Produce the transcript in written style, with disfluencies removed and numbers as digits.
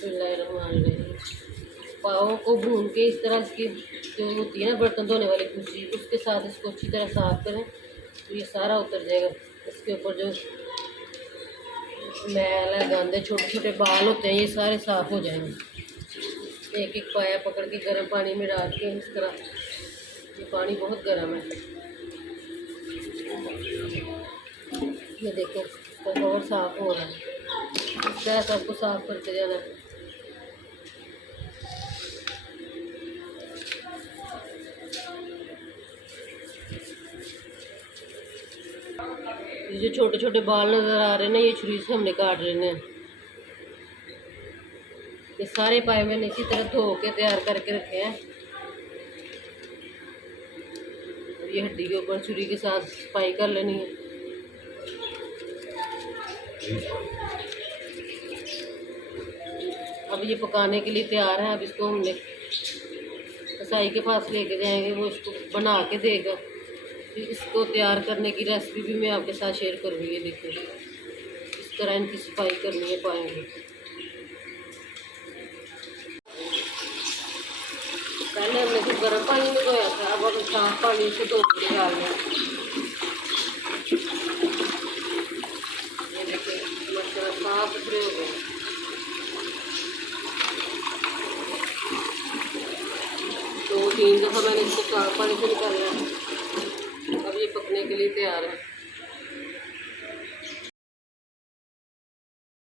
बिस्मिल्लाहिर्रहमानिर्रहीम। पाव को भून के इस तरह की जो होती है ना बर्तन धोने वाली कुर्सी, उसके साथ इसको अच्छी तरह साफ करें तो ये सारा उतर जाएगा। इसके ऊपर जो मैल है, गंदे छोटे छोटे बाल होते हैं, ये सारे साफ़ हो जाएंगे। एक एक पाया पकड़ के गर्म पानी में डाल के इस तरह, ये पानी बहुत गर्म है, ये देखो इसका कवर साफ़ हो रहा है। इस तरह सबको साफ़ करते जाना है। ये जो छोटे छोटे बाल नज़र आ रहे हैं ना, ये छुरी से हमने काट लेने हैं। ये सारे पाए मैंने इसी तरह धो के तैयार करके रखे हैं। ये हड्डी के ऊपर छुरी के साथ सफाई कर लेनी है। अब ये पकाने के लिए तैयार है। अब इसको हमने कसाई के पास लेके जाएंगे, वो इसको बना के देगा। फिर इसको तैयार करने की रेसिपी भी मैं आपके साथ शेयर करूँगी। ये देखिए इस तरह इनकी सफाई करनी है पाएंगे। पहले हमने तो गर्म पानी में धोया था, अब हम साफ पानी से धो के डाल रहे हैं। ये देखिए मसाला साफ सुथरे हो गए। 2-3 दफ़ा मैंने इसको साफ पानी से निकाला है। अब ये पकने के लिए तैयार है।